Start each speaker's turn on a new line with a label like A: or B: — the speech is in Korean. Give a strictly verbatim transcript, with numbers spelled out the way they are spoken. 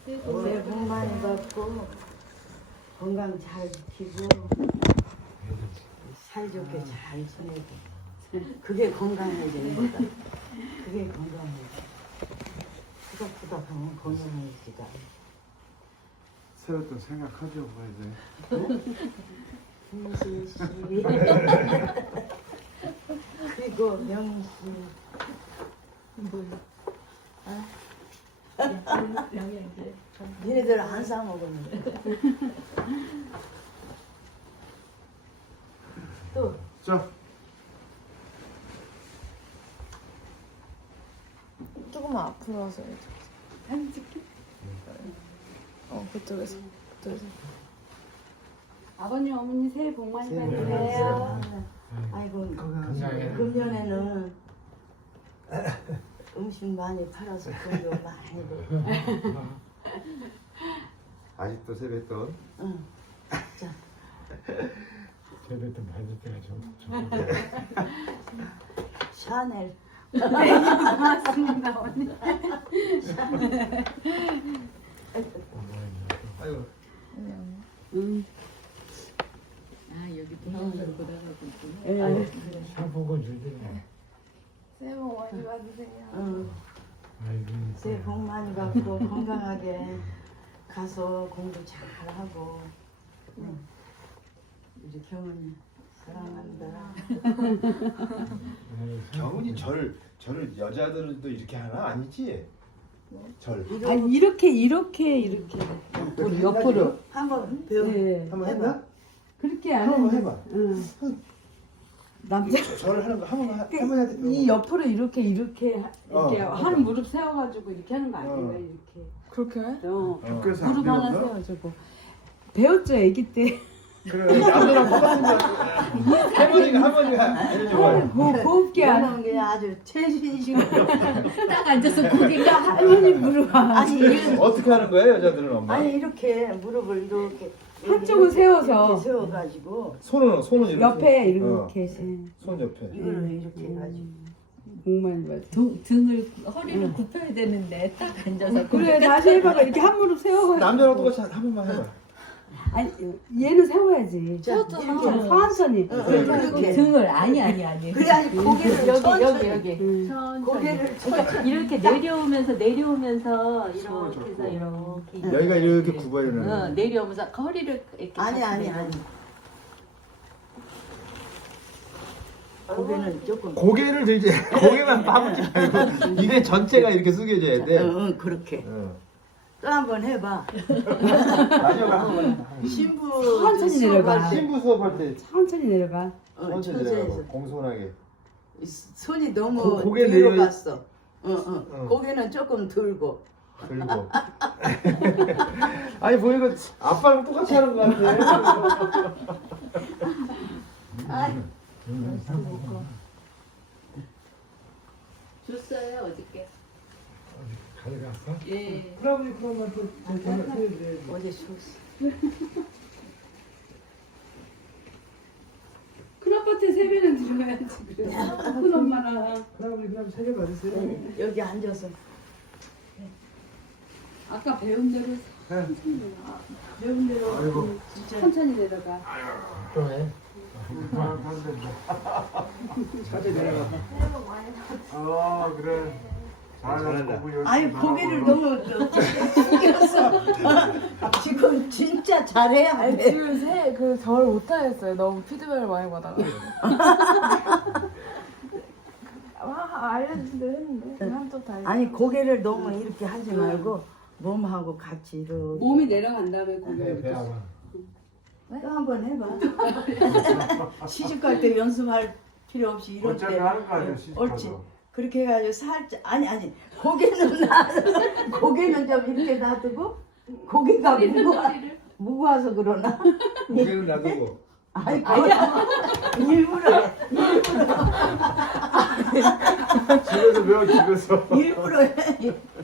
A: 새해 복 많이 받고 건강 잘 지키고 사이좋게 잘 지내고 그게 건강해지는 거다. 그게 건강해지. 후덕후덕하면 건강해지다.
B: 새로 또 생각하죠, 뭐 이제.
A: 김씨 씨 그리고 명희 씨
C: 뭐야?
A: 아?
C: 영양제.
A: 니네들 안 사 먹었는데. 또
B: 자,
C: 조금만 앞으로 와서 해줘. 한 찍기? 어, 그쪽에서. 그쪽에서.
D: 아버님 어머니 새해 복 많이
B: 새해 복 많이
D: 받으세요.
A: 아이고
B: 건강하게.
A: 금년에는 음식 많이 팔아서 돈도 많이 벌고.
B: 아직도 세뱃돈.
A: 응. 자,
E: 세뱃돈 받을 때가 좀
A: 샤넬.
D: 고맙습니다 언니.
B: 아이고.
D: 응. 아 여기 동영상 보다가고 있구나.
A: 예.
E: 사복을 주더니
C: 새해 복 많이 받으세요.
A: 응.
E: 아이고
A: 새해 복 많이 받고 건강하게 가서 공부 잘하고. 응. 우리 경은이 사랑한다.
B: 경훈이 절 절을 여자들은 또 이렇게 하나 아니지? 절.
D: 아니 이렇게 이렇게 이렇게 우리 옆으로.
A: 한번 배워.
D: 네.
B: 한번 했나?
D: 그렇게 안
B: 한번
D: 하는데.
B: 해봐.
D: 응. 남자
B: 절을 하는 거 한번 하- 한번 해야 돼.
D: 이 옆으로 이렇게 이렇게 하- 이렇게
B: 어,
D: 한 무릎 세워가지고 이렇게 하는 거 아닌가
B: 어.
D: 이렇게.
C: 그렇게 해?
D: 어.
B: 학교에서
D: 무릎
B: 안
D: 하나
B: 배웠나?
D: 세워주고. 배웠죠 아기 때.
B: 그래 남자랑 똑같은 거 같아. 할머니가 할머니가 해줘.
D: 고, 곱게 안
A: 너는 그냥 아주 최신식으로.
D: 딱 앉아서 고개가 할머니 무릎
A: 아니 이-
B: 어떻게 하는 거예요 여자들은 엄마?
A: 아니 이렇게 무릎을 이렇게
D: 한쪽은
A: 이렇게
D: 세워서.
A: 이렇게 세워가지고
B: 손은 손은 이렇게.
D: 옆에
B: 어,
D: 이렇게 음.
B: 손 옆에.
A: 이거를 이렇게 해가지고.
D: 목만 봐.
F: 등, 등을 허리를 굽혀야 되는데 딱 앉아서
D: 그래 다시 해봐봐 이렇게 한 무릎 세워가지고.
B: 남자랑 똑같이 한 번만 해봐.
D: 아니 얘는 세워야지.
A: 자, 이렇게.
D: 천천히.
A: 응, 응, 이렇게.
F: 등을 아니 아니 아니
A: 그래 아니 고개를
F: 여기
A: 천천히.
F: 여기 여기
D: 응.
F: 천천히
A: 고개를
F: 그러니까 이렇게 내려오면서 내려오면서 이렇게
B: 세워줬고.
F: 해서 이렇게
B: 여기가 이렇게 굽어야 되는
F: 어,
B: 거야.
F: 내려오면서 허리를 이렇게
A: 아니
F: 같이
A: 아니
F: 내려.
A: 아니. 고개는 조금.
B: 고개를 들지 고개만 빠붙지 말고 이게 전체가 이렇게 숙여져야 돼.
A: 응, 응 그렇게.
B: 어.
A: 또 한 번 해봐.
B: 마지막에 한번
A: 신부
D: 천천히
A: 수업할
D: 내려가.
A: 때,
B: 신부 수업할 때
D: 천천히 내려가.
A: 어,
B: 천천히
A: 천천히
B: 내려가고
A: 해서
B: 공손하게.
A: 이 손이 너무
B: 고- 고개
A: 뒤로
B: 내려-
A: 갔어. 어, 어.
B: 어.
A: 고개는 조금 들고.
B: 들고. 아니 보니까 아빠랑 똑같이 하는 거 같아.
A: 아,
F: 줬어요 어저께
E: 가져갔어?
F: 예
B: 그러면 그러면 또 전화 해야지.
A: 어제 쉬었어.
D: 큰아빠한테 세배는 들어가야지. 그래. 큰 엄마랑.
B: 그러면 그럼 세개 받으세요.
A: 네, 여기 앉아서.
D: 아까 배운 대로 배운 대로
B: 아이고.
A: 진짜
D: 천천히 내려가.
E: 또 해?
B: 자주 내려가. 아 그래. 잘한다.
A: 아니 고개를 너무 숙였어. 지금 진짜 잘해야
C: 아니
A: 돼.
C: 지금 새해 그절 못하겠어요. 너무 피드백을 많이 받아가. 아 알려준 대로 했는데 한쪽 다.
A: 아니 고개를 너무 이렇게 하지 말고 몸하고 같이 이렇게.
D: 몸이 내려간 다음에 고개를.
E: 배워봐.
A: 또 한 번 해봐. 시집 갈 때 연습할 필요 없이 이럴 때.
E: 어차피 하는 거 아니야, 시집
A: 옳지.
E: 가서.
A: 그렇게 해가지고 살짝 아니 아니 고개는 놔 고개는 좀 이렇게 놔두고 고개가 무거워 무거워서 그러나.
B: 고개는 놔두고.
A: 아이 그거야 일부러 해.
B: 집에서 배워 집에서.
A: 일부러 해.